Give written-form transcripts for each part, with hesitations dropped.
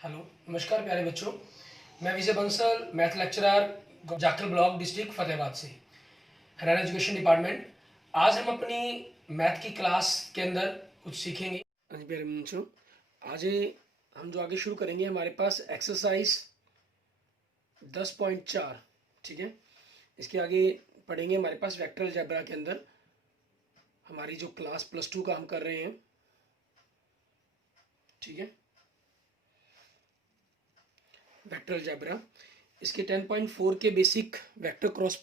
Hello, नमस्कार प्यारे बच्चों। मैं Vijay Bansal, math lecturer, Jakhal block, district Fatehabad से, हरियाणा एजुकेशन डिपार्टमेंट। आज हम अपनी मैथ की क्लास के अंदर कुछ सीखेंगे। हाँ जी प्यारे बच्चों, आज हम जो आगे शुरू करेंगे, हमारे पास एक्सरसाइज 10.4, ठीक है। इसके आगे पढ़ेंगे हमारे पास वेक्टर अलजेब्रा के अंदर हमारी जो क्लास +2 का हम कर रहे हैं, ठीक है, वेक्टर अलजेब्रा। इसके 10.4 के बेसिक वेक्टर क्रॉस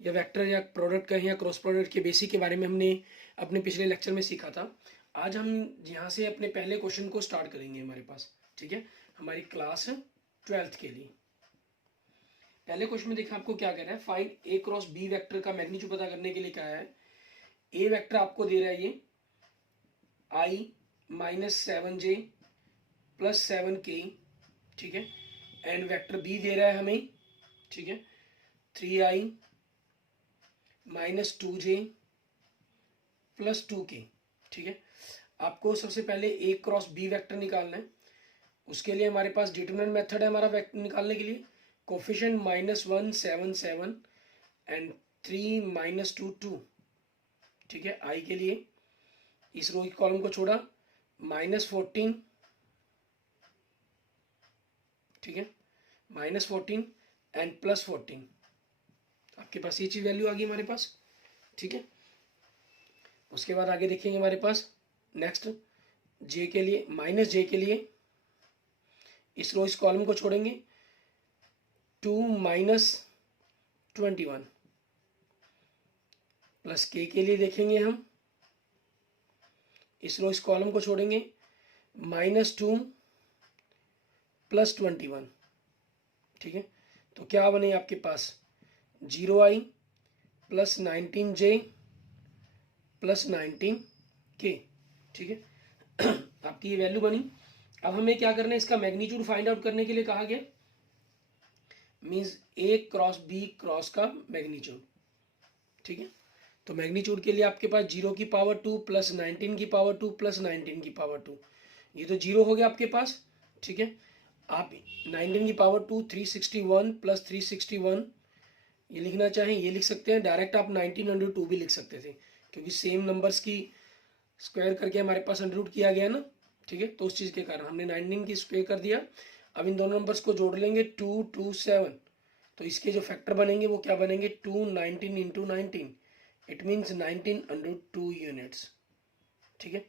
या वेक्टर या प्रोडक्ट कहें या क्रॉस प्रोडक्ट के बेसिक के बारे में हमने अपने पिछले लेक्चर में सीखा था। आज हम यहाँ से अपने पहले क्वेश्चन को स्टार्ट करेंगे हमारे पास, ठीक है, हमारी क्लास 12th के लिए। पहले क्वेश्चन में देखिए आपको क्या कह रहा है, फाइंड ए क्रॉस बी वेक्टर का मैग्नीट्यूड पता करने के लिए क्या है। ए वेक्टर आपको दे रहा है ये i-7j + 7k, ठीक है, एंड वेक्टर बी दे रहा है हमें, ठीक है, 3i -2j + 2k, ठीक है। आपको सबसे पहले ए क्रॉस बी वेक्टर निकालना है। उसके लिए हमारे पास डिटरमिनेंट मेथड है हमारा वेक्टर निकालने के लिए, कोफिशिएंट -1 7 7 एंड 3 -2 2, ठीक है। आई के लिए इस रो की कॉलम को छोड़ा -14, ठीक है, -14 एंड +14। आपके पास ये चीज वैल्यू आ गई हमारे पास, ठीक है। उसके बाद आगे देखेंगे हमारे पास नेक्स्ट जे के लिए, -j के लिए इस रो इस कॉलम को छोड़ेंगे 2 -21 प्लस k के लिए देखेंगे हम इस रो इस कॉलम को छोड़ेंगे -2 + 21, ठीक है। तो क्या बने आपके पास 0i + 19j + 19k, ठीक है। आपकी ये वैल्यू बनी। अब हमें क्या करना है, इसका मैग्नीट्यूड फाइंड आउट करने के लिए कहा गया, मींस ए क्रॉस बी क्रॉस का मैग्नीट्यूड, ठीक है। तो मैग्नीट्यूड के लिए आपके पास 0⁻² + 19⁻² + 19⁻², ये तो 0 हो गया आपके पास, ठीक है। आप 19⁻² 361 + 361 ये लिखना चाहें ये लिख सकते हैं। डायरेक्ट आप 19√2 भी लिख सकते थे, क्योंकि सेम नंबर्स की स्क्वायर करके हमारे पास अंडर किया गया ना, ठीक है। तो उस चीज़ के कारण हमने 19 की स्क्वायर कर दिया। अब इन दोनों नंबर्स को जोड़ लेंगे 2 2 7, तो इसके जो फैक्टर बनेंगे वो क्या बनेंगे 2 19 × 19, इट मीन्स 19√2 यूनिट्स, ठीक है।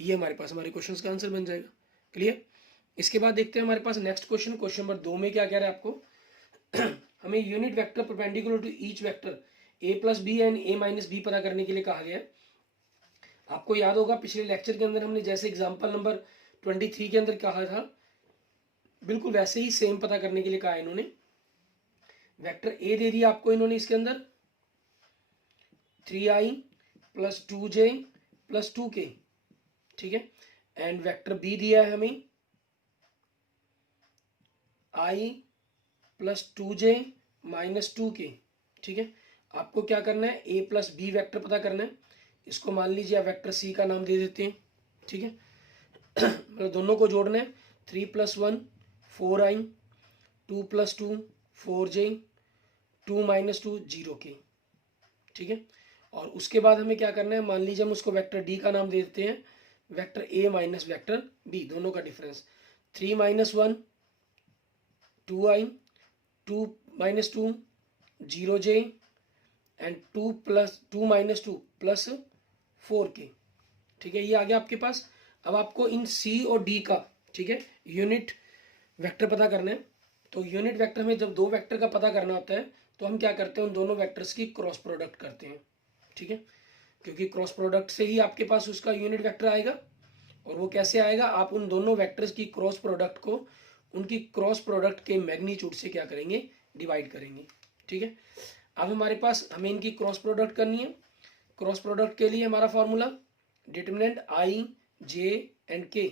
ये हमारे पास हमारे क्वेश्चन का आंसर बन जाएगा। क्लियर। इसके बाद देखते हैं हमारे पास नेक्स्ट क्वेश्चन, क्वेश्चन नंबर 2 में क्या कह रहा है आपको हमें unit vector perpendicular to each vector a + b and a - b पता करने के लिए कहा गया है। आपको याद होगा पिछले लेक्चर के अंदर हमने जैसे एग्जांपल नंबर 23 के अंदर कहा था, बिल्कुल वैसे ही सेम पता करने के लिए कहा इन्होंने। वेक्टर ए दे दिया आपको इन्होंने इसके अंदर 3i + 2j + 2k, ठीक है, एंड वेक्टर बी दिया है हमें i + 2j - 2k, ठीक है। आपको क्या करना है, a + b वेक्टर पता करना है। इसको मान लीजिए आप वेक्टर सी का नाम दे देते हैं, ठीक है। मतलब दोनों को जोड़ना है 3 + 1 4i 2 + 2 4j 2 - 2 0k, ठीक है। और उसके बाद हमें क्या करना है, मान लीजिए हम उसको वेक्टर डी का नाम दे देते हैं, vector A minus vector B, दोनों का difference 3 - 1 2i 2 - 2 0j and 2 + 2 - 2 + 4k, ठीक है। ये आ गया आपके पास। अब आपको इन सी और डी का, ठीक है, यूनिट वेक्टर पता करना है। तो यूनिट वेक्टर में जब दो वेक्टर का पता करना होता है तो हम क्या करते हैं, उन दोनों वेक्टर्स की क्रॉस प्रोडक्ट करते हैं, ठीक है, क्योंकि क्रॉस प्रोडक्ट से ही आपके पास उसका यूनिट वेक्टर आएगा। और वो कैसे आएगा, आप उन दोनों वेक्टर्स की क्रॉस प्रोडक्ट को उनकी क्रॉस प्रोडक्ट के मैग्नीट्यूड से क्या करेंगे, डिवाइड करेंगे, ठीक है। अब हमारे पास हमें इनकी क्रॉस प्रोडक्ट करनी है। क्रॉस प्रोडक्ट के लिए हमारा formula determinant i j and k,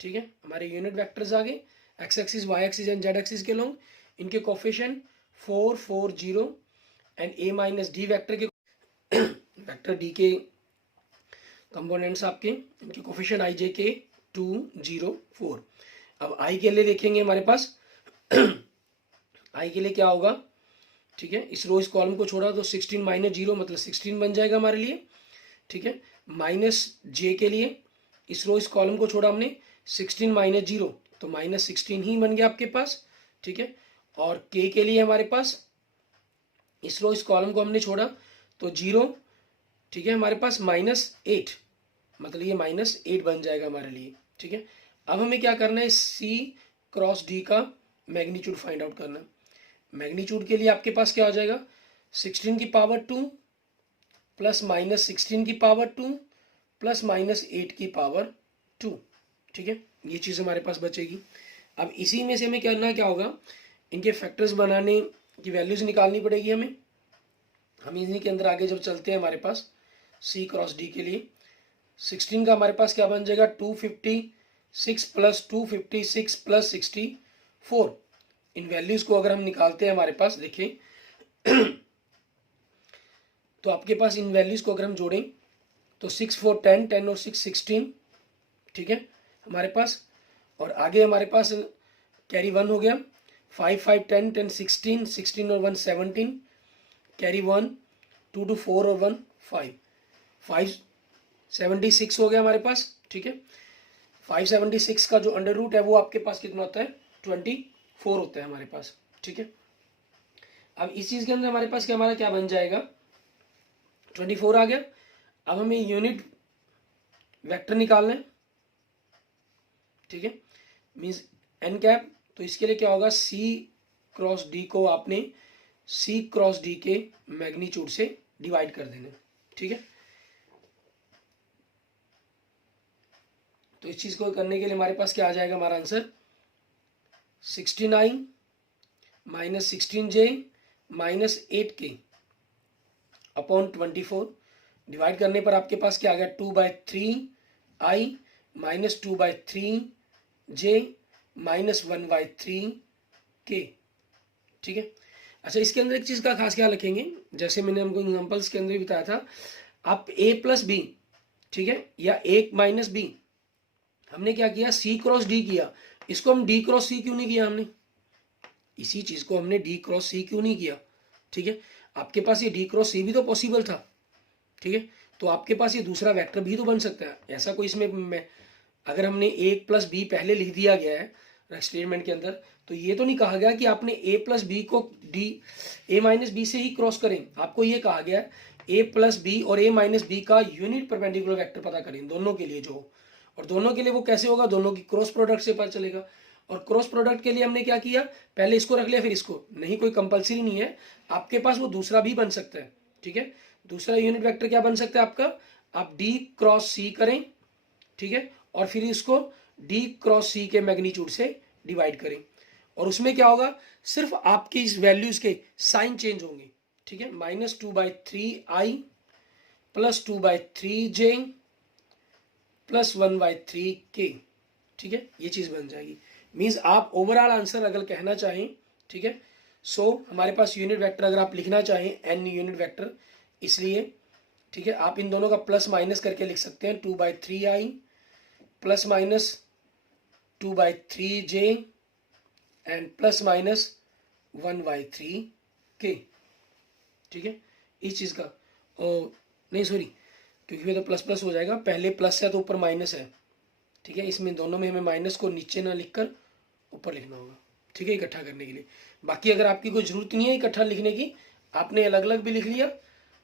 ठीक है। हमारे यूनिट वेक्टर्स आ गए, X axis Y axis and Z axis के लोग, इनके coefficient 4 4 0 and a - d vector के वेक्टर डी के कंपोनेंट्स आपके, इनके कोफिशिएंट i j k 2 0 4 अब आई के लिए देखेंगे हमारे पास आई के लिए क्या होगा, ठीक है, इस रो इस कॉलम को छोड़ा तो 16 माइनस 0 मतलब 16 बन जाएगा हमारे लिए, ठीक है। माइनस जे के लिए इस रो इस कॉलम को छोड़ा हमने, 16 माइनस 0 तो माइनस 16 ही बन गया आपके पास, ठीक है। और के लिए हमारे पास इस रो इस कॉलम को हमने छोड़ा तो 0, ठीक है, हमारे पास -8 मतलब ये -8 बन जाएगा हमारे लिए, ठीक है। अब हमें क्या करना है, सी क्रॉस डी का मैग्नीट्यूड फाइंड आउट करना है। मैग्नीट्यूड के लिए आपके पास क्या हो जाएगा, 16 की पावर 2 प्लस -16 की पावर 2 प्लस -8 की पावर 2, ठीक है, ये चीज़ हमारे पास बचेगी। अब इसी में से हमें करना क्या होगा, इनके फैक्टर्स बनाने की वैल्यूज निकालनी पड़ेगी हमें। हम इन्हीं के अंदर आगे जब चलते हैं हमारे पास सी क्रॉस डी के लिए 16 का हमारे पास क्या बन जाएगा, 256 प्लस 256 प्लस 64। इन वैल्यूज को अगर हम निकालते हैं हमारे पास देखिए तो आपके पास इन वैल्यूज को अगर हम जोड़ें तो 6 4 10 10 और 6 16, ठीक है हमारे पास। और आगे हमारे पास कैरी 1 हो गया, 5 5 10 10 16 16 और 1 17, कैरी 1 2 2 4 और 1 5 5 76 हो गया हमारे पास, ठीक है। 576 का जो अंडर रूट है वो आपके पास कितना होता है, 24 होता है हमारे पास, ठीक है। अब इस चीज़ के अंदर हमारे पास क्या हमारा क्या बन जाएगा, 24 आ गया। अब हमें यूनिट वेक्टर निकालना है, ठीक है, मीन्स एन कैप। तो इसके लिए क्या होगा, सी क्रॉस डी को आपने सी क्रॉस डी के मैग्नीट्यूड से डिवाइड कर देना, ठीक है। तो इस चीज़ को करने के लिए हमारे पास क्या आ जाएगा, हमारा answer 69 minus 16J minus 8K upon 24। Divide करने पर आपके पास क्या आ गया, 2/3I minus 2/3J minus 1/3K, ठीक है। अच्छा, इसके अंदर एक चीज़ का खास ख्याल रखेंगे, जैसे मैंने हमको एग्जाम्पल्स के अंदर भी बताया था, आप A प्लस बी, ठीक है, या A माइनस बी, हमने क्या किया, C क्रॉस D किया, इसको हम D क्रॉस C क्यों नहीं किया हमने, इसी चीज़ को हमने D क्रॉस C क्यों नहीं किया, ठीक है। आपके पास ये D क्रॉस C भी तो पॉसिबल था, ठीक है, तो आपके पास ये दूसरा वेक्टर भी तो बन सकता है। ऐसा कोई इसमें अगर हमने A प्लस बी पहले लिख दिया गया है स्टेटमेंट के अंदर, तो ये तो नहीं कहा गया कि आपने A प्लस बी को A माइनस बी से ही क्रॉस करें। आपको ये कहा गया A प्लस बी और A माइनस बी का यूनिट परपेंडिकुलर वेक्टर पता करें दोनों के लिए जो, और दोनों के लिए वो कैसे होगा, दोनों की क्रॉस प्रोडक्ट से पता चलेगा। और क्रॉस प्रोडक्ट के लिए हमने क्या किया, पहले इसको रख लिया फिर इसको, नहीं, कोई कंपलसरी नहीं है, आपके पास वो दूसरा भी बन सकता है, ठीक है। दूसरा यूनिट वेक्टर क्या बन सकता है आपका, आप D क्रॉस C करें, ठीक है, और फिर इसको D क्रॉस C के मैग्नीट्यूड से डिवाइड करें, और उसमें क्या होगा, सिर्फ आपकी इस वैल्यूज के साइन चेंज होंगे, ठीक है। -2/3I plus 2/3J plus 1/3K, ठीक है, ये चीज़ बन जाएगी। मीन्स आप ओवरऑल आंसर अगर कहना चाहें, ठीक है, सो हमारे पास यूनिट वेक्टर अगर आप लिखना चाहें n यूनिट वेक्टर, इसलिए ठीक है आप इन दोनों का प्लस माइनस करके लिख सकते हैं, 2/3I plus minus 2/3J and plus minus 1/3K, ठीक है। इस चीज़ का नहीं सॉरी, क्योंकि ये तो प्लस प्लस हो जाएगा, पहले प्लस है तो ऊपर माइनस है, ठीक है। इसमें दोनों में हमें माइनस को नीचे ना लिखकर ऊपर लिखना होगा, ठीक है, इकट्ठा करने के लिए। बाकी अगर आपकी कोई ज़रूरत नहीं है इकट्ठा लिखने की, आपने अलग अलग भी लिख लिया,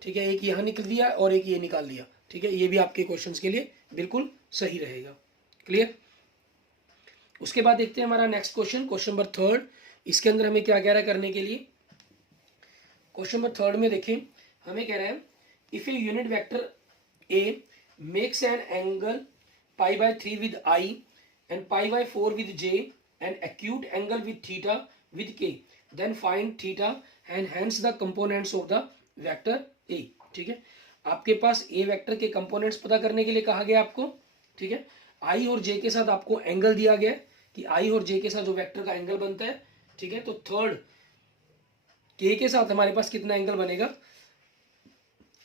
ठीक है, एक यहाँ निकल दिया और एक ये निकाल लिया, ठीक है, ये भी आपके क्वेश्चंस के लिए बिल्कुल सही रहेगा। क्लियर। उसके बाद देखते हैं हमारा नेक्स्ट क्वेश्चन, क्वेश्चन नंबर 3। इसके अंदर हमें क्या कह रहा है करने के लिए, क्वेश्चन नंबर 3 में देखिए हमें कह रहा है, if A unit vector A makes an angle π/3 with I and π/4 with J and acute angle with theta with K, then find theta and hence the components of the vector A, ठीक है। आपके पास A vector के components पता करने के लिए कहा गया आपको, ठीक है। I और J के साथ आपको एंगल दिया गया कि I और J के साथ जो वेक्टर का एंगल बनता है, ठीक है, तो थर्ड K के साथ हमारे पास कितना एंगल बनेगा,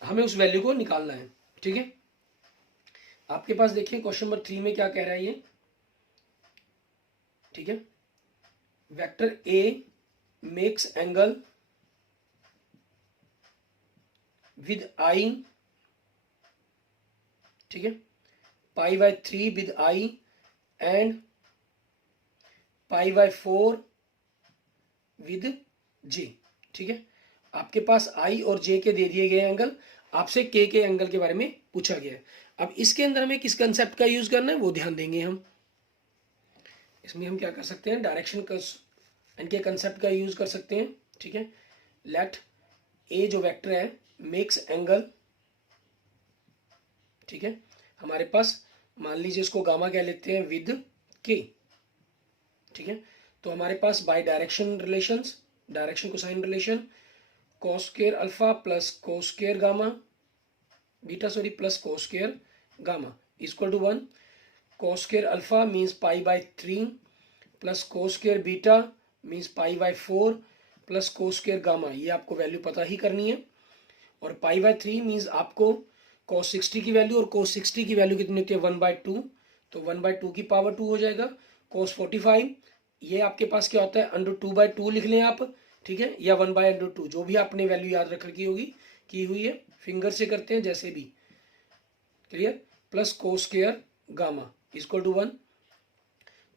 हमें उस वैल्यू को निकालना है, ठीक है। आपके पास देखिए क्वेश्चन नंबर 3 में क्या कह रहा है ये, ठीक है, vector A makes angle with I, ठीक है, पाई by 3 with I and pi by 4 with J, ठीक है। आपके पास आई और जे के दे दिए गए एंगल, आपसे के एंगल के बारे में पूछा गया है। अब इसके अंदर हमें किस कंसेप्ट का यूज करना है वो ध्यान देंगे हम। इसमें हम क्या कर सकते हैं, डायरेक्शन का इनके कंसेप्ट का यूज कर सकते हैं, ठीक है। लेट ए जो वेक्टर है मेक्स एंगल, ठीक है, हमारे पास मान लीजिए इसको गामा कह लेते हैं विद के, ठीक है। तो हमारे पास by direction relations, direction cosine relation, cos square alpha plus cos square gamma beta sorry plus cos square gamma equal to 1। cos square alpha means pi by 3 plus cos square beta means pi by 4 plus cos square gamma, ये आपको value पता ही करनी है। और pi by 3 means आपको cos 60 की value, और cos 60 की वैल्यू कितनी होती है 1/2, तो 1/2 की पावर 2 हो जाएगा। cos 45 ये आपके पास क्या होता है √2/2 लिख लें आप, ठीक है, या 1/√2, जो भी आपने वैल्यू याद रख रखी होगी, की हुई है, फिंगर से करते हैं जैसे भी, clear. Plus cos square gamma equal to 1।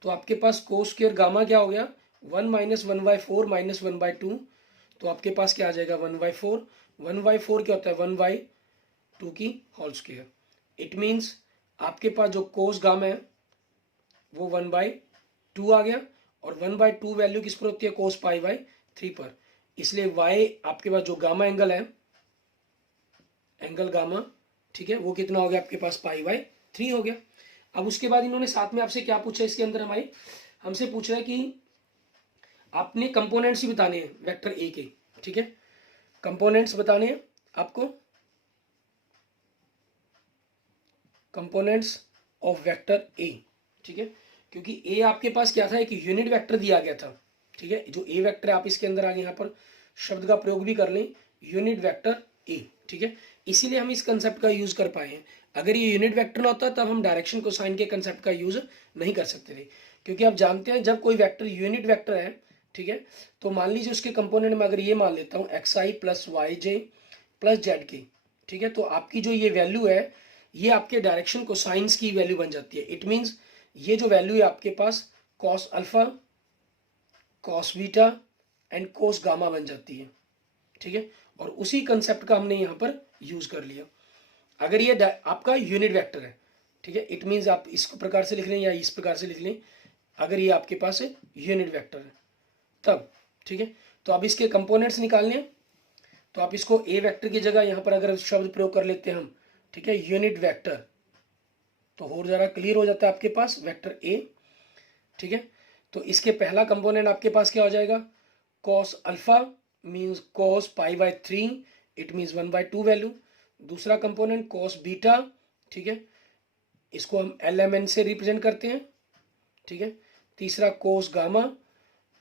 तो आपके पास cos स्क्वायर गामा क्या हो गया 1 माइनस 1/4 माइनस 1/2, तो आपके पास क्या आ जाएगा 1/4। 1/4 क्या होता है 1/2 की होल स्क्वायर। इट मीन्स आपके पास जो cos गामा है वो 1/2 आ गया, और 1/2 वैल्यू किस पर होती है cos पाई बाय 3 पर, इसलिए y आपके पास जो गामा एंगल है, एंगल गामा, ठीक है, वो कितना हो गया आपके पास पाई बाय 3 हो गया। अब उसके बाद इन्होंने साथ में आपसे क्या पूछा, इसके अंदर हमारे हमसे पूछ रहा है कि आपने कंपोनेंट्स ही बताने हैं वेक्टर ए के, ठीक है, कंपोनेंट्स बताने हैं आपको, कंपोनेंट्स ऑफ वेक्टर ए, ठीक है, क्योंकि ए आपके पास क्या था एक यूनिट वेक्टर दिया गया था, ठीक है, जो ए वेक्टर है आप इसके अंदर आगे यहाँ पर शब्द का प्रयोग भी कर लें यूनिट वेक्टर ए, ठीक है, इसीलिए हम इस कंसेप्ट का यूज कर पाए हैं। अगर ये यूनिट वेक्टर ना होता तब हम डायरेक्शन कोसाइन के कंसेप्ट का यूज नहीं कर सकते थे, क्योंकि आप जानते हैं जब कोई वेक्टर यूनिट वेक्टर है, ठीक है, तो मान लीजिए उसके कंपोनेंट में अगर ये मान लेता हूँ xi प्लस वाई जे प्लस जेड के, ठीक है, तो आपकी जो ये वैल्यू है ये आपके डायरेक्शन कोसाइंस की वैल्यू बन जाती है। इट मीन्स ये जो वैल्यू है आपके पास cos alpha, cos beta and cos gamma बन जाती है, ठीक है, और उसी कंसेप्ट का हमने यहाँ पर यूज कर लिया। अगर ये आपका यूनिट वेक्टर है, ठीक है, इट मीन्स आप इस प्रकार से लिख लें या इस प्रकार से लिख लें, अगर ये आपके पास यूनिट वेक्टर है तब, ठीक है। तो अब इसके कंपोनेंट्स निकालने हैं, तो आप इसको ए वेक्टर की जगह यहाँ पर अगर शब्द प्रयोग कर लेते हैं हम, ठीक है, यूनिट वेक्टर, तो और ज़्यादा क्लियर हो जाता है आपके पास वेक्टर ए, ठीक है। तो इसके पहला कंपोनेंट आपके पास क्या हो जाएगा cos alpha means cos pi by 3, it means 1/2 value. दूसरा कंपोनेंट cos बीटा, ठीक है, इसको हम LMN से रिप्रेजेंट करते हैं, ठीक है। तीसरा cos गामा,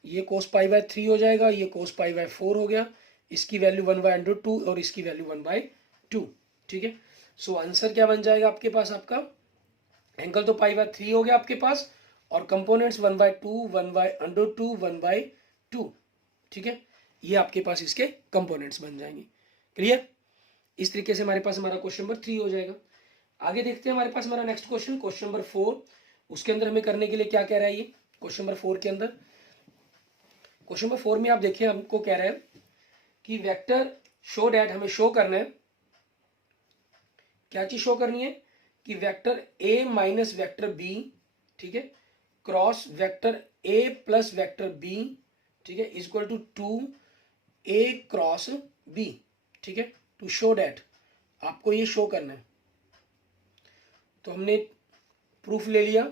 ये cos पाई बाय 3 हो जाएगा, ये cos पाई बाय 4 हो गया, इसकी वैल्यू 1/2 और इसकी वैल्यू 1/2, ठीक है। सो आंसर क्या बन जाएगा आपके पास, आपका एंगल तो पाई बाय 3 हो गया आपके पास, और कंपोनेंट्स 1/2 1/2 1/2, ठीक है, ये आपके पास इसके कंपोनेंट्स बन जाएंगे। क्लियर, इस तरीके से हमारे पास हमारा क्वेश्चन नंबर 3 हो जाएगा। आगे देखते हैं हमारे पास हमारा नेक्स्ट क्वेश्चन, क्वेश्चन नंबर 4, उसके अंदर हमें करने के लिए क्या कह रहा है ये क्वेश्चन नंबर 4 के अंदर। क्वेश्चन नंबर 4 में आप देखिए हमको कह रहा है कि वेक्टर शो डैट, हमें शो करना है, क्या चीज शो करनी है कि vector A minus vector B, ठीक है, cross vector A plus vector B, ठीक है, equal to 2a cross B, ठीक है, टू शो डैट, आपको ये शो करना है। तो हमने प्रूफ ले लिया,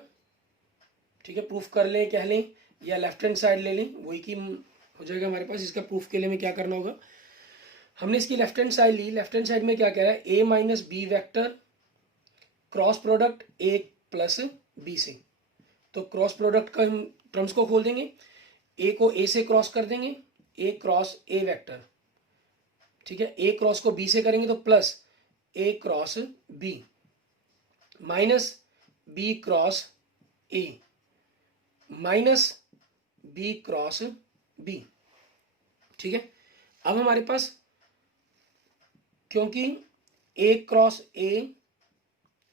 ठीक है, प्रूफ कर लें कह लें या लेफ्ट हैंड साइड ले लें, वही की हो जाएगा हमारे पास। इसका प्रूफ के लिए हमें क्या करना होगा, हमने इसकी लेफ्ट हैंड साइड ली, लेफ्ट हैंड साइड में क्या कह रहा है a minus B vector cross product a plus B से, तो क्रॉस प्रोडक्ट का हम टर्म्स को खोल देंगे, a को a से क्रॉस कर देंगे, a क्रॉस a वेक्टर, ठीक है, a क्रॉस को b से करेंगे तो plus a cross b minus b cross a, minus B cross B. ठीक है, अब हमारे पास क्योंकि A cross A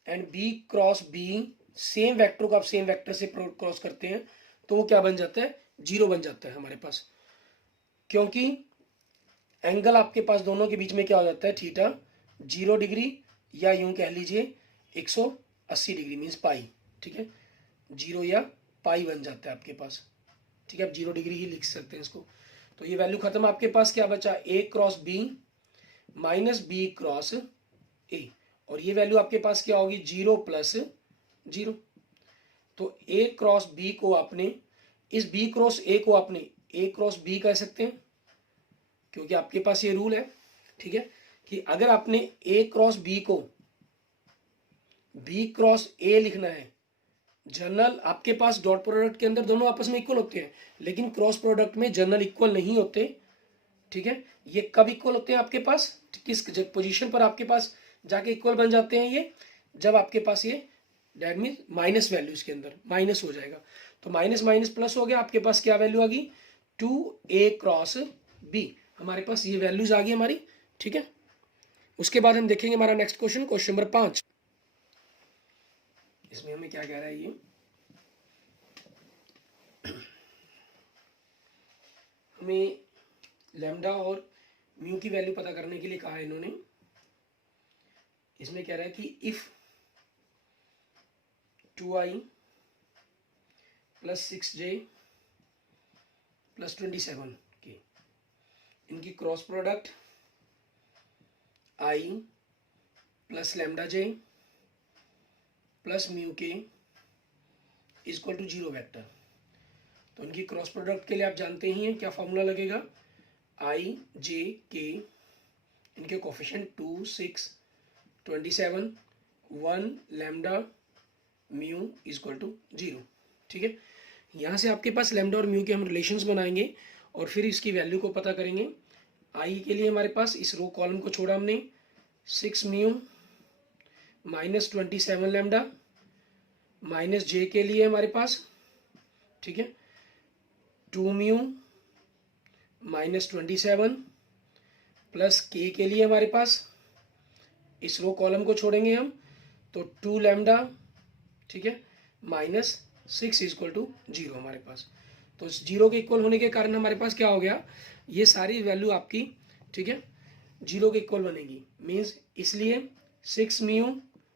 and B cross B same vector को आप सेम वेक्टर से क्रॉस करते हैं तो वो क्या बन जाता है, जीरो बन जाता है हमारे पास, क्योंकि एंगल आपके पास दोनों के बीच में क्या हो जाता है, थीटा 0 डिग्री या यूं कह लीजिए 180 डिग्री मीन्स पाई। ठीक है, 0 या पाई बन जाता है आपके पास। ठीक है, आप 0 डिग्री ही लिख सकते हैं इसको। तो ये वैल्यू खत्म, आपके पास क्या बचा, A cross B minus B cross A, और ये वैल्यू आपके पास क्या होगी, 0 प्लस 0। तो ए क्रॉस बी को आपने, इस बी क्रॉस ए को आपने ए क्रॉस बी कह सकते हैं, क्योंकि आपके पास ये रूल है। ठीक है, कि अगर आपने ए क्रॉस बी को बी क्रॉस ए लिखना है, जनरल आपके पास डॉट प्रोडक्ट के अंदर दोनों आपस में इक्वल होते हैं, लेकिन क्रॉस प्रोडक्ट में जनरल इक्वल नहीं होते। ठीक है, ये कब इक्वल होते हैं आपके पास, किस पोजीशन पर आपके पास जाके इक्वल बन जाते हैं ये, जब आपके पास ये डेट मीन माइनस वैल्यूज के अंदर माइनस हो जाएगा। तो माइनस माइनस प्लस हो गया, आपके पास क्या वैल्यू आ गई, 2a क्रॉस b, हमारे पास ये वैल्यूज आ गई हमारी। ठीक है, उसके बाद हम देखेंगे हमारा नेक्स्ट क्वेश्चन, क्वेश्चन नंबर 5। इसमें हमें क्या कह रहा है ये, हमें लैम्डा और म्यू की वैल्यू पता करने के लिए कहा है इन्होंने। इसमें कह रहा है कि if 2i plus 6j plus 27 की इनकी cross product i plus lambda j plus mu के इक्वल टू 0 वेक्टर। तो इनकी क्रॉस प्रोडक्ट के लिए आप जानते ही हैं क्या फॉर्मूला लगेगा, i j k, इनके coefficient 2 6 27 1 lambda mu equal to 0। ठीक है, यहाँ से आपके पास लैम्डा और म्यू के हम रिलेशंस बनाएंगे और फिर इसकी वैल्यू को पता करेंगे। आई के लिए हमारे पास इस रो कॉलम को छोड़ा हमने, 6 म्यू माइनस 27 लैम्डा, माइनस जे के लिए हमारे पास, ठीक है, 2 म्यू माइनस 27 प्लस के लिए हमारे पास इस रो कॉलम को छोड़ेंगे हम, तो 2 लैम्डा, ठीक है, माइनस 6 इक्वल टू 0 हमारे पास। तो 0 के इक्वल होने के कारण हमारे पास क्या हो गया, ये सारी वैल्यू आपकी, ठीक है, 0 के इक्वल बनेगी। मीन्स इसलिए 6 mu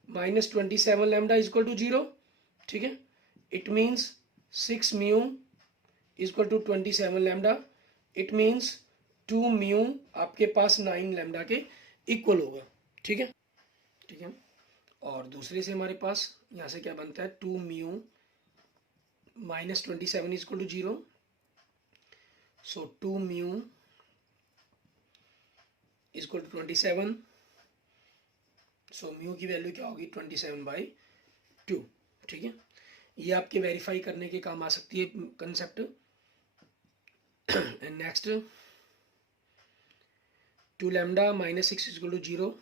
minus 27 lambda equal to 0। ठीक है, it means 6 mu equal to 27 lambda, it means 2 mu आपके पास 9 लैम्डा के इक्वल होगा। ठीक है, ठीक है, और दूसरे से हमारे पास यहाँ से क्या बनता है, 2 mu minus 27 equal to 0, so 2 mu equal to 27, so mu की वैल्यू क्या होगी 27/2। ठीक है, ये आपके वेरीफाई करने के काम आ सकती है concept. And next 2 lambda minus 6 equal to 0,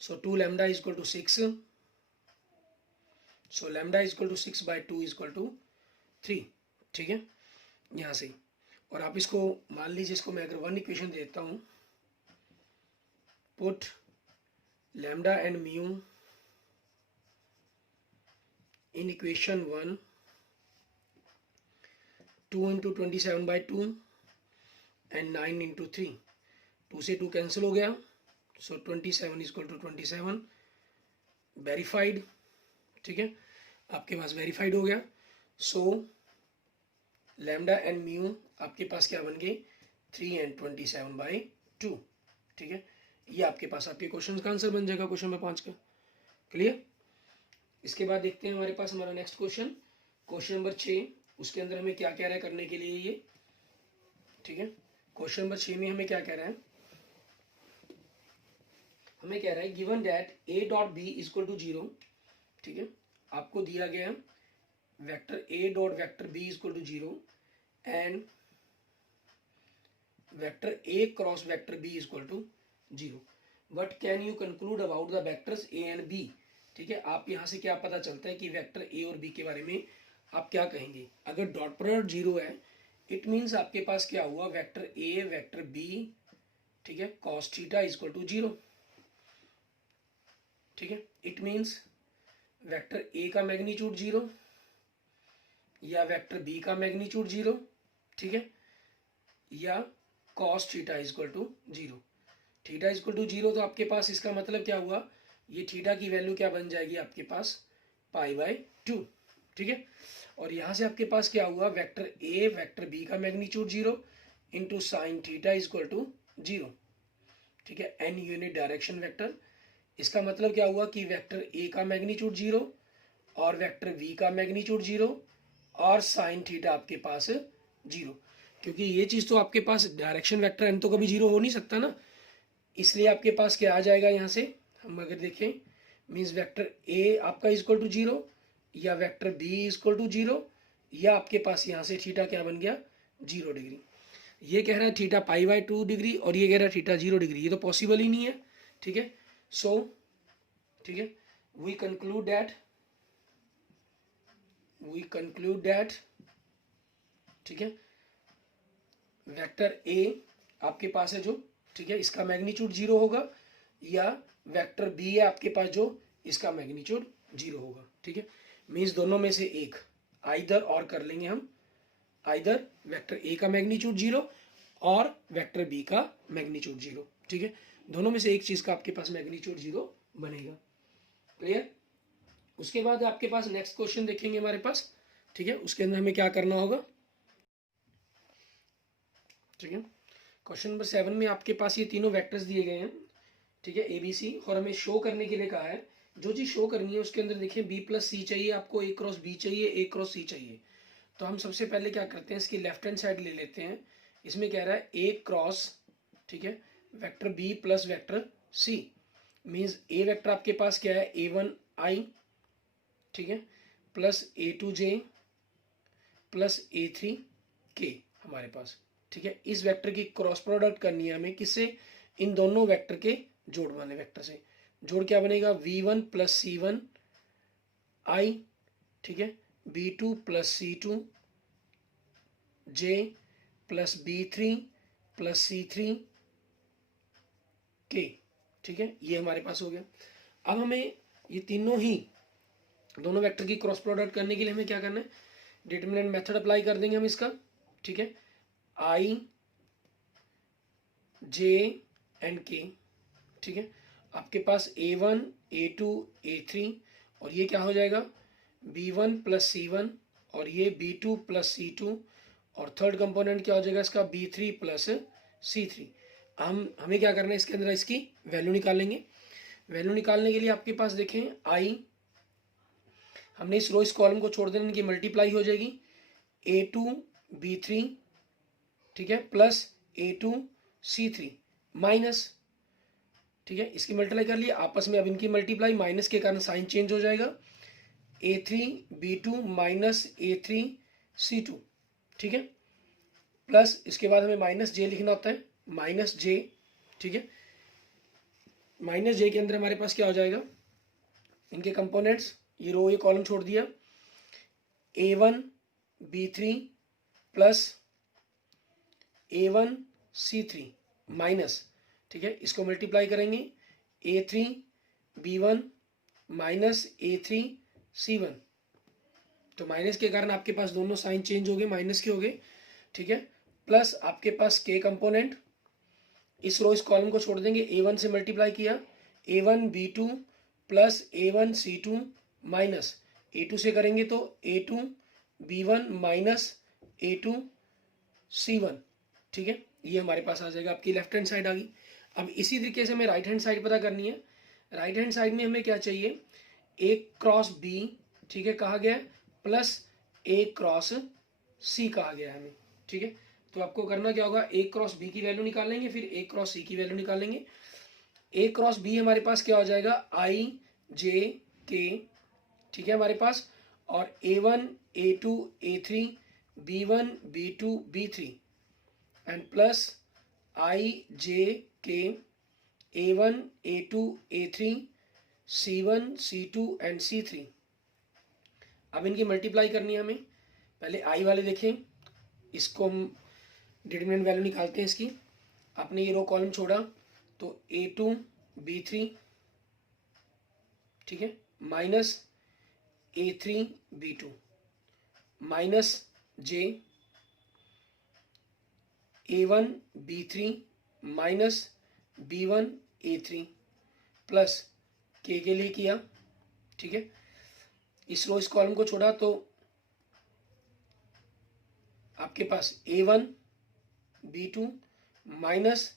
so 2 lambda equal to 6, so lambda equal to 6/2 equal to 3। ठीक है, यहाँ से, और आप इसको मान लीजिए, इसको मैं अगर 1 इक्वेशन देता हूँ, put lambda and mu in equation 1, 2 into 27/2 and 9 into 3, 2 से 2 कैंसिल हो गया, सो 27 इक्वल टू 27, वेरीफाइड। ठीक है, आपके पास वेरीफाइड हो गया। सो लैम्डा एंड म्यू आपके पास क्या बन गए, 3 एंड 27/2। ठीक है, ये आपके पास आपके क्वेश्चन का आंसर बन जाएगा क्वेश्चन नंबर 5 का। क्लियर। इसके बाद देखते हैं हमारे पास हमारा नेक्स्ट क्वेश्चन, क्वेश्चन नंबर 6। उसके अंदर हमें क्या कह रहा है करने के लिए ये, ठीक है, क्वेश्चन नंबर 6 में हमें क्या कह रहा है, हमें कह रहा है given that a dot b equal to 0। ठीक है, आपको दिया गया vector a dot vector b equal to 0 and vector a cross vector b equal to 0। What can you conclude about the vectors a and b ठीक है, आप यहाँ से क्या पता चलता है कि वेक्टर ए और बी के बारे में आप क्या कहेंगे। अगर डॉट प्रोडक्ट 0 है, इट मीन्स आपके पास क्या हुआ, वेक्टर ए वेक्टर बी, ठीक है, कॉस थीटा इक्वल टू 0। ठीक है, इट मीन्स वेक्टर ए का मैग्नीट्यूड 0 या वेक्टर बी का मैग्नीट्यूड 0, ठीक है, या cos theta equal to 0। Theta equal to 0 तो आपके पास इसका मतलब क्या हुआ, ये थीटा की वैल्यू क्या बन जाएगी आपके पास, π/2। ठीक है, और यहाँ से आपके पास क्या हुआ, वेक्टर ए वेक्टर बी का magnitude 0 into sine theta equal to 0। ठीक है, n यूनिट डायरेक्शन वेक्टर। इसका मतलब क्या हुआ कि वेक्टर ए का मैग्नीट्यूड 0 और वेक्टर बी का मैग्नीट्यूड 0 और साइन थीटा आपके पास 0, क्योंकि ये चीज़ तो आपके पास डायरेक्शन वेक्टर n तो कभी 0 हो नहीं सकता ना, इसलिए आपके पास क्या आ जाएगा यहाँ से, हम अगर देखें मीन्स वेक्टर ए आपका इक्वल टू 0 या वेक्टर बी इक्वल टू 0 या आपके पास यहाँ से थीटा क्या बन गया 0 डिग्री। ये कह रहा है थीटा π/2 डिग्री और ये कह रहा है थीटा 0 डिग्री, ये तो पॉसिबल ही नहीं है। ठीक है, सो ठीक है, वी कंक्लूड दैट ठीक है, वेक्टर ए आपके पास है जो, ठीक है, इसका मैग्नीट्यूड 0 होगा, या वेक्टर बी है आपके पास जो इसका मैग्नीट्यूड 0 होगा। ठीक है, मीन्स दोनों में से एक, आइदर और कर लेंगे हम, आइदर वेक्टर ए का मैग्नीट्यूड 0 और वेक्टर बी का मैग्नीट्यूड 0। ठीक है, दोनों में से एक चीज का आपके पास मैग्नीट्यूड 0 बनेगा। क्लियर। उसके बाद आपके पास नेक्स्ट क्वेश्चन देखेंगे हमारे पास। ठीक है, उसके अंदर हमें क्या करना होगा। ठीक है, क्वेश्चन नंबर 7 में आपके पास ये तीनों वेक्टर्स दिए गए हैं। ठीक है, ए बी सी, और हमें शो करने के लिए कहा है, जो चीज शो करनी है उसके अंदर देखिए बी प्लस सी चाहिए आपको, ए क्रॉस बी चाहिए, ए क्रॉस सी चाहिए। तो हम सबसे पहले क्या करते हैं, इसकी लेफ्ट हैंड साइड ले लेते हैं। इसमें कह रहा है ए क्रॉस, ठीक है, vector B plus vector C, means A vector आपके पास क्या है a1i, ठीक है, प्लस a2j प्लस a3k हमारे पास। ठीक है, इस वेक्टर की क्रॉस प्रोडक्ट करनी है हमें, किससे, इन दोनों वेक्टर के जोड़ वाले वेक्टर से। जोड़ क्या बनेगा, v1 प्लस c1 i, ठीक है, b2 plus c2 j plus b3 plus c3 k। ठीक है, ये हमारे पास हो गया। अब हमें ये तीनों ही दोनों वेक्टर की क्रॉस प्रोडक्ट करने के लिए हमें क्या करना है, डिटरमिनेंट मेथड अप्लाई कर देंगे हम इसका। ठीक है, i j एंड k। ठीक है, आपके पास a1 a2 a3 और ये क्या हो जाएगा b1 प्लस c1 और ये b2 प्लस c2 और थर्ड कंपोनेंट क्या हो जाएगा इसका b3 प्लस c3। हमें क्या करना है, इसके अंदर इसकी वैल्यू निकालेंगे। वैल्यू निकालने के लिए आपके पास देखें i, हमने इस रो इस कॉलम को छोड़ देना, इनकी मल्टीप्लाई हो जाएगी a2 b3, ठीक है, प्लस a2 c3 माइनस, ठीक है, इसकी मल्टीप्लाई कर लिया आपस में, अब इनकी मल्टीप्लाई माइनस के कारण साइन चेंज हो जाएगा, a3 b2 minus a3 c2। ठीक है, प्लस इसके बाद हमें माइनस जे लिखना होता है, माइनस जे। ठीक है, माइनस जे के अंदर हमारे पास क्या हो जाएगा, इनके कंपोनेंट्स, ये रो ये कॉलम छोड़ दिया, a1 b3 plus a1 c3 minus, ठीक है, इसको मल्टीप्लाई करेंगे a3 b1 minus a3 c1। तो माइनस के कारण आपके पास दोनों साइन चेंज हो गए, माइनस के हो गए। ठीक है, प्लस आपके पास के कंपोनेंट, इस रो इस कॉलम को छोड़ देंगे, a1 से मल्टीप्लाई किया a1 b2 plus a1 c2 minus a2 से करेंगे तो a2 b1 minus a2 c1। ठीक है, ये हमारे पास आ जाएगा, आपकी लेफ्ट हैंड साइड आ गई। अब इसी तरीके से हमें राइट हैंड साइड पता करनी है। राइट हैंड साइड में हमें क्या चाहिए, a क्रॉस b, ठीक है, कहा गया है, प्लस a क्रॉस c कहा गया है हमें। ठीक है, तो आपको करना क्या होगा, a क्रॉस b की वैल्यू निकालेंगे, फिर a क्रॉस c की वैल्यू निकालेंगे। a क्रॉस b हमारे पास क्या हो जाएगा, i j k, ठीक है, हमारे पास, और a1 a2 a3 b1 b2 b3 and plus i j k a1 a2 a3 C1 C2 and C3। अब इनकी मल्टीप्लाई करनी है हमें। पहले आई वाले देखें, इसको हम डिटरमिनेंट वैल्यू निकालते हैं इसकी। आपने ये रो कॉलम छोड़ा तो A2 B3, ठीक है, minus A3 B2 minus J A1 B3 minus B1 A3 plus K के लिए किया, ठीक है। इस रो इस कॉलम को छोड़ा तो आपके पास A1 B2 minus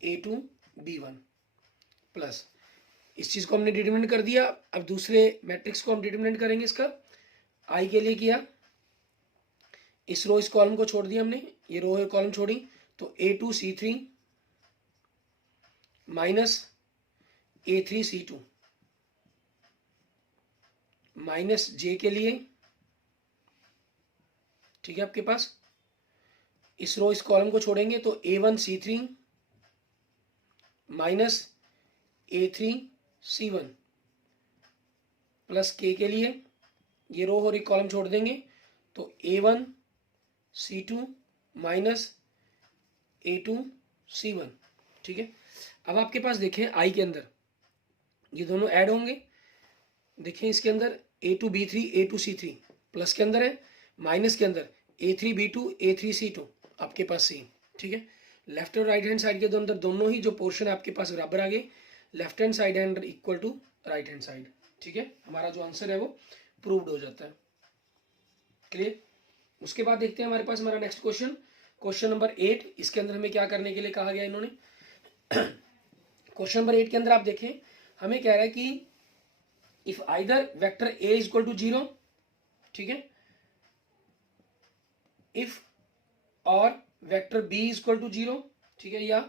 A2 B1 plus, इस चीज को हमने डिटरमिनेट कर दिया। अब दूसरे मैट्रिक्स को हम डिटरमिनेट करेंगे। इसका आई के लिए किया, इस रो इस कॉलम को छोड़ दिया हमने, ये रो है कॉलम छोड़ी तो A2 C3 minus A3 C2 minus J के लिए, ठीक है। आपके पास इस रो इस कॉलम को छोड़ेंगे तो A1 C3 minus A3 C1 plus K के लिए, ये रो और एक कॉलम छोड़ देंगे तो A1 C2 minus A2 C1, ठीक है। अब आपके पास देखें आई के अंदर ये दोनों ऐड होंगे। देखें इसके अंदर A2 B3 A2 C3 plus के अंदर है, माइनस के अंदर A3 B2 A3 C2 आपके पास सेम, ठीक है। लेफ्ट और राइट हैंड साइड के अंदर दोनों ही जो पोर्शन है आपके पास बराबर आ गए। Left hand side and equal to right hand side, ठीक है। हमारा जो आंसर है वो प्रूव्ड हो जाता है। क्लियर। उसके बाद देखते हैं हमारे पास हमारा नेक्स्ट क्वेश्चन, क्वेश्चन नंबर 8। इसके अंदर हमें क्या करने के लिए कहा गया इन्होंने। क्वेश्चन नंबर 8 के अंदर आप देखें हमें कह रहा है कि if either vector A is equal to 0, ठीक है, इफ और vector B is equal to 0, ठीक है, या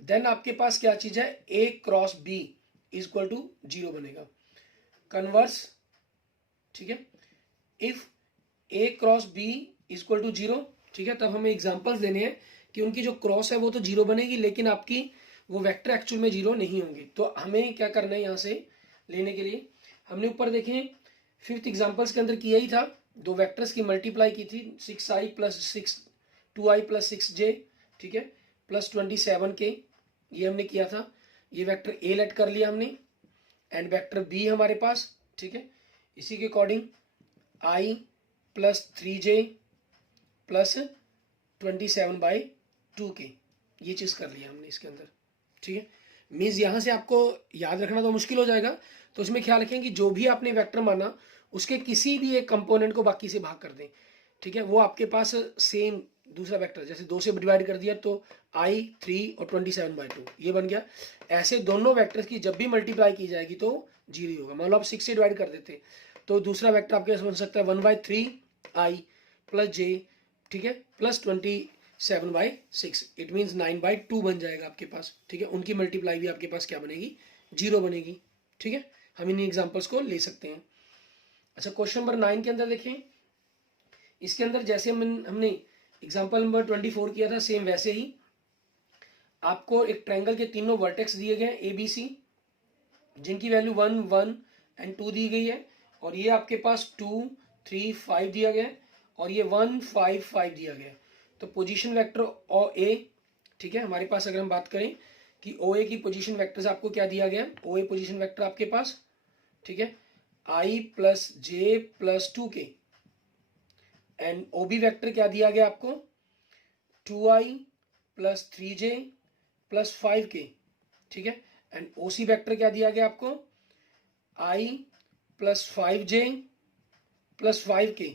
देन आपके पास क्या चीज है A cross B is equal to 0 बनेगा। कन्वर्स, ठीक है, if A cross B is equal to 0, ठीक है, तब हमें एग्जांपल्स देने हैं कि उनकी जो क्रॉस है वो तो 0 बनेगी लेकिन आपकी वो वेक्टर एक्चुअल में 0 नहीं होंगे। तो हमें क्या करना है यहाँ से लेने के लिए, हमने ऊपर देखें 5th एग्जांपल्स के अंदर किया ही था, दो वेक्टर्स की मल्टीप्लाई की थी 6i plus 2i plus 6j, ठीक है, प्लस 27k, ये हमने किया था। ये वेक्टर A लेट कर लिया हमने एंड वेक्टर B हमारे पास, ठीक है। इसी के according i plus 3j plus 27/2k, ये चीज कर लिया हमने इसके अंदर, ठीक है। मीन्स यहाँ से आपको याद रखना तो मुश्किल हो जाएगा, तो इसमें ख्याल रखें कि जो भी आपने वेक्टर माना उसके किसी भी एक कंपोनेंट को बाकी से भाग कर दें, ठीक है। वो आपके पास सेम दूसरा वेक्टर जैसे 2 से डिवाइड कर दिया तो i 3 और 27/2 ये बन गया। ऐसे दोनों वेक्टर्स की जब भी मल्टीप्लाई की जाएगी तो 0 होगा। मान लो आप 6 से डिवाइड कर देते तो दूसरा वेक्टर आपके पास बन सकता है 1/3i प्लस j, ठीक है, प्लस 27/6, इट मीन्स 9/2 बन जाएगा आपके पास, ठीक है। उनकी मल्टीप्लाई भी आपके पास क्या बनेगी 0 बनेगी, ठीक है। हम इन एग्जांपल्स को ले सकते हैं। अच्छा, क्वेश्चन नंबर 9 के अंदर देखें, इसके अंदर जैसे हमने एग्जांपल नंबर 24 किया था सेम वैसे ही आपको एक ट्रायंगल के तीनों वर्टेक्स दिए गए ABC, जिनकी वैल्यू 1 1 एंड 2 दी गई है, और ये आपके पास 2 3 5 दिया गया है, और ये 1 5 5 दिया गया है। तो पोजीशन वेक्टर OA, ठीक है, हमारे पास अगर हम बात करें कि OA की पोजीशन वेक्टर से आपको क्या दिया गया, OA पोजीशन वेक्टर आपके पास, ठीक है, i plus j plus 2k, and OB vector क्या दिया गया आपको 2i plus 3j plus 5k, ठीक है, एंड OC वेक्टर क्या दिया गया आपको i plus 5j plus 5k,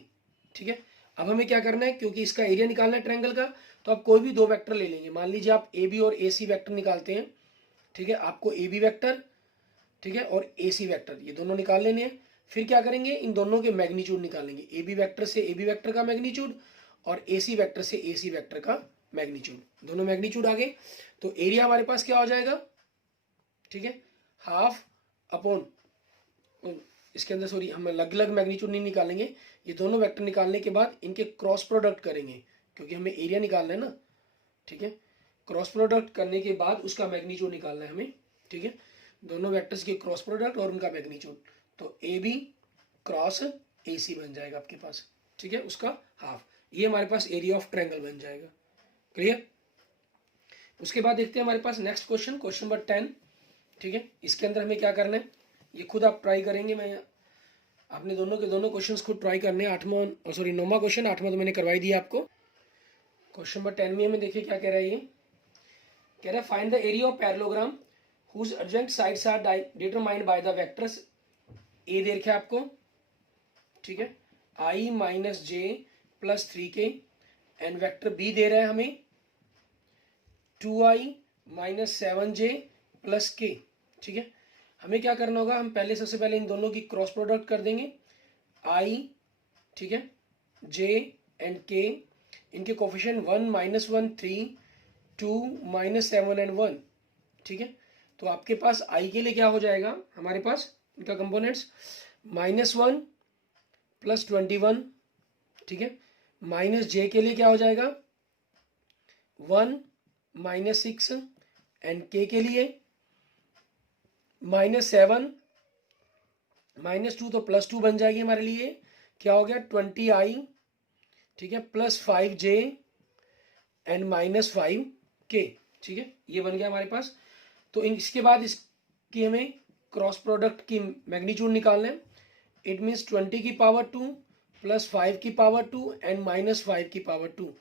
ठीक है। अब हमें क्या करना है, क्योंकि इसका एरिया निकालना है ट्रायंगल का, तो आप कोई भी दो वेक्टर ले लेंगे। मान लीजिए आप AB और AC वेक्टर निकालते हैं, ठीक है, आपको AB वेक्टर, ठीक है, और AC वेक्टर ये दोनों निकाल लेने हैं। फिर क्या करेंगे, इन दोनों के मैग्नीट्यूड निकालेंगे, AB वेक्टर से AB वेक्टर का मैग्नीट्यूड और AC वेक्टर से AC वेक्टर का मैग्नीट्यूड, दोनों मैग्नीट्यूड आ गए। तो एरिया हमारे पास क्या हो जाएगा, ठीक है, हाफ अपॉन, इसके अंदर सॉरी हम अलग अलग मैग्नीट्यूड नहीं निकालेंगे, ये दोनों वेक्टर निकालने के बाद इनके क्रॉस प्रोडक्ट करेंगे क्योंकि हमें एरिया निकालना है ना, ठीक है। क्रॉस प्रोडक्ट करने के बाद उसका मैग्नीट्यूड निकालना है हमें, ठीक है। दोनों वेक्टर्स के क्रॉस प्रोडक्ट और उनका मैग्नीट्यूड, तो ए बी क्रॉस ए सी बन जाएगा आपके पास, ठीक है, उसका हाफ। ये हमारे पास एरिया ऑफ ट्रायंगल बन जाएगा। क्लियर? उसके बाद देखते हैं हमारे पास नेक्स्ट क्वेश्चन, क्वेश्चन नंबर 10, ठीक है। इसके अंदर हमें क्या करना है, ये खुद आप ट्राई करेंगे, मैं आपने दोनों के दोनों क्वेश्चंस खुद ट्राई करने हैं। 9वां क्वेश्चन, 8वां तो मैंने करवाई दिया आपको। क्वेश्चन नंबर 10 में हमें देखिए क्या कह रहा है, ये कह रहा है find the area of parallelogram whose adjacent sides are determined by the vectors. A दे रखा है आपको, ठीक है, i minus J plus 3k, and vector B दे रहा है हमें 2i minus 7j plus k, ठीक है। हमें क्या करना होगा, हम पहले सबसे पहले इन दोनों की क्रॉस प्रोडक्ट कर देंगे, i, ठीक है, j एंड k, इनके कोफिशिएंट 1 माइनस 1 3, 2 माइनस 7 एंड 1, ठीक है। तो आपके पास i के लिए क्या हो जाएगा, हमारे पास इनका कंपोनेंट्स -1 प्लस 21, ठीक है, माइनस जे के लिए क्या हो जाएगा 1 माइनस 6, एंड के लिए -7 -2, तो +2 बन जाएगी हमारे लिए, क्या हो गया 20i, ठीक है, प्लस 5j एंड -5k, ठीक है, ये बन गया हमारे पास। तो इसके बाद इसकी हमें क्रॉस प्रोडक्ट की मैग्नीट्यूड निकालना है। इट मीन्स 20 की पावर 2 प्लस 5 की पावर 2 एंड -5 की पावर 2।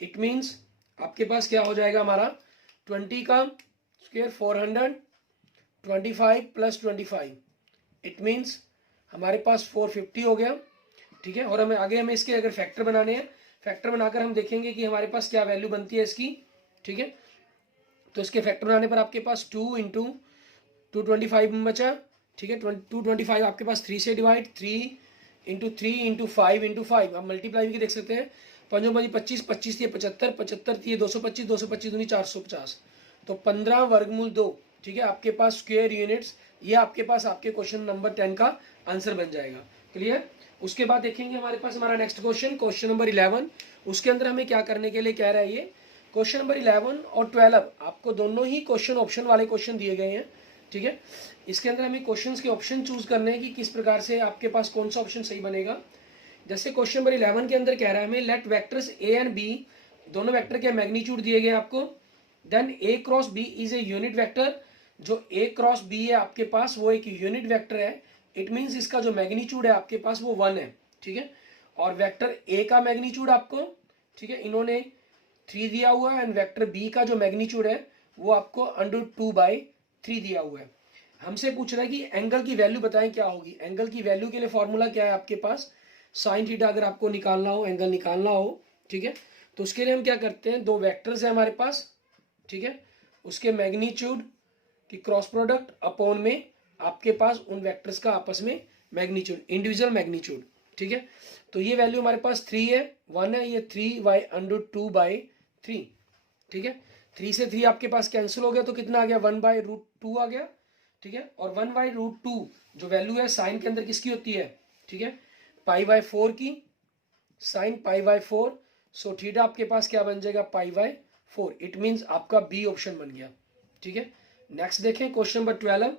इट मीन्स आपके पास क्या हो जाएगा हमारा 20 का स्क्वायर 400, 25 प्लस 25, इट मीन्स हमारे पास 450 हो गया, ठीक है। और हमें इसके अगर फैक्टर बनाने हैं, फैक्टर बनाकर हम देखेंगे कि हमारे पास क्या वैल्यू बनती है इसकी, ठीक है। तो इसके फैक्टर बनाने पर आपके पास 2 इंटू 225 बचा, ठीक है, 225 आपके पास 3 से डिवाइड, 3 इंटू 3 इंटू 5 इंटू 5, आप मल्टीप्लाई भी देख सकते हैं, 5 5 25, 25 दिए 75, 75 दिए 225, 225 दूनी 450, तो 15 वर्गमूल 2, ठीक है, आपके पास स्क्वायर यूनिट्स, ये आपके पास आपके क्वेश्चन नंबर 10 का आंसर बन जाएगा। क्लियर? उसके बाद देखेंगे हमारे पास हमारा नेक्स्ट क्वेश्चन, क्वेश्चन नंबर 11। उसके अंदर हमें क्या करने के लिए कह रहा है, ये क्वेश्चन नंबर 11 और 12 आपको दोनों ही क्वेश्चन ऑप्शन वाले क्वेश्चन दिए गए हैं, ठीक है। इसके अंदर हमें क्वेश्चंस के ऑप्शन चूज करने हैं कि किस प्रकार से आपके पास कौन सा ऑप्शन सही बनेगा। जैसे क्वेश्चन नंबर 11 के अंदर कह रहा है हमें let vectors A and B, दोनों वेक्टर के मैग्नीट्यूड दिए गए आपको, then A cross B is a unit vector. जो ए क्रॉस बी है आपके पास वो एक यूनिट वेक्टर है, इट मीन्स इसका जो मैग्नीट्यूड है आपके पास वो 1 है, ठीक है। और वेक्टर ए का मैग्नीट्यूड आपको, ठीक है, इन्होंने 3 दिया हुआ है, एंड वेक्टर बी का जो मैग्नीट्यूड है वो आपको √2/3 दिया हुआ है। हमसे पूछ रहा है कि एंगल की वैल्यू बताएं क्या होगी। एंगल की वैल्यू के लिए फॉर्मूला क्या है आपके पास, साइन थीटा अगर आपको निकालना हो, एंगल निकालना हो, ठीक है, तो उसके लिए हम क्या करते हैं, दो वेक्टर्स है हमारे पास, ठीक है, उसके मैग्नीट्यूड की क्रॉस प्रोडक्ट अपॉन में आपके पास उन वेक्टर्स का आपस में मैग्नीट्यूड, इंडिविजुअल मैग्नीट्यूड, ठीक है। तो ये वैल्यू हमारे पास 3 है, 1 है, ये 3/√2/3, ठीक है। 3 से 3 आपके पास कैंसिल हो गया, तो कितना आ गया 1/√2 आ गया, ठीक है। और 1/√2 जो वैल्यू है साइन के अंदर किसकी होती है, ठीक है, π/4 की, साइन π/4, सो थीटा आपके पास क्या बन जाएगा π/4। इट मीन्स आपका बी ऑप्शन बन गया, ठीक है। नेक्स्ट देखें क्वेश्चन नंबर 12।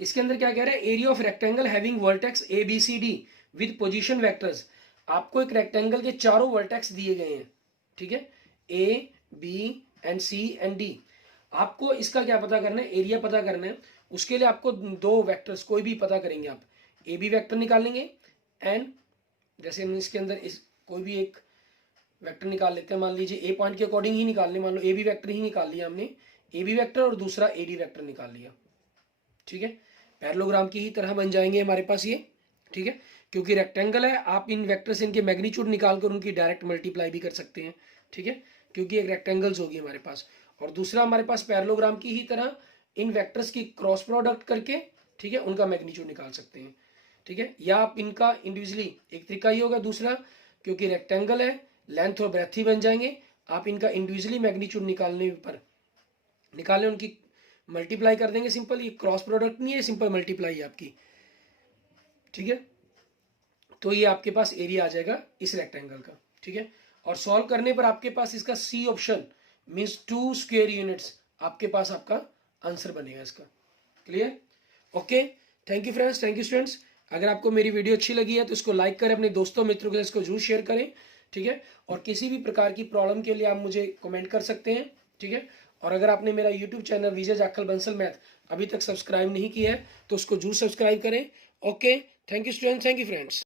इसके अंदर क्या कह रहा है, area of rectangle having vertex A B C D with position vectors. आपको एक रेक्टेंगल के चारों वर्टेक्स दिए गए हैं, ठीक है, A B and C and D. आपको इसका क्या पता करना है, एरिया पता करना है। उसके लिए आपको दो वेक्टर्स कोई भी पता करेंगे, आप ए बी वेक्टर निकालेंगे, एंड जैसे हम इसके अंदर इस कोई भी एक वेक्टर निकाल लेते हैं, मान लीजिए ए पॉइंट के अकॉर्डिंग ही निकाल लें, मान लो ए बी वेक्टर ही निकाल लिया हमने, ए बी वेक्टर और दूसरा ए डी वेक्टर निकाल लिया, ठीक है, पैरेललोग्राम की ही तरह बन जाएंगे हमारे पास ये, ठीक है, क्योंकि रेक्टेंगल है, आप इन वेक्टर से इनके मैग्नीट्यूड निकाल कर उनकी डायरेक्ट मल्टीप्लाई भी कर सकते हैं, ठीक है, क्योंकि एक रेक्टेंगल्स होगी हमारे पास। और दूसरा हमारे पास पैरेललोग्राम की ही तरह इन वेक्टर्स की क्रॉस प्रोडक्ट करके, ठीक है, उनका मैग्नीट्यूड निकाल सकते हैं, ठीक है, या आप इनका इंडिविजुअली, एक तरीका ही होगा, दूसरा क्योंकि रेक्टेंगल है लेंथ और ब्रेथ ही बन जाएंगे, आप इनका इंडिविजुअली मैग्नीट्यूड निकालने उनकी मल्टीप्लाई कर देंगे, सिंपल, ये क्रॉस प्रोडक्ट नहीं है, सिंपल मल्टीप्लाई है आपकी, ठीक है। तो ये आपके पास एरिया आ जाएगा इस रेक्टेंगल का, ठीक है। और सॉल्व करने पर आपके पास इसका C option means 2 square units आपके पास आपका आंसर बनेगा इसका। Clear? Okay, thank you friends, thank you students. अगर आपको मेरी वीडियो अच्छी लगी है तो इसको लाइक करें, अपने दोस्तों मित्रों के साथ इसको जरूर शेयर करें, ठीक है। और किसी भी प्रकार की प्रॉब्लम के लिए आप मुझे कमेंट कर सकते हैं, ठीक है। और अगर आपने मेरा यूट्यूब चैनल विजय जाखल बंसल मैथ अभी तक सब्सक्राइब नहीं किया है तो उसको जरूर सब्सक्राइब करें। Okay, thank you students, thank you friends.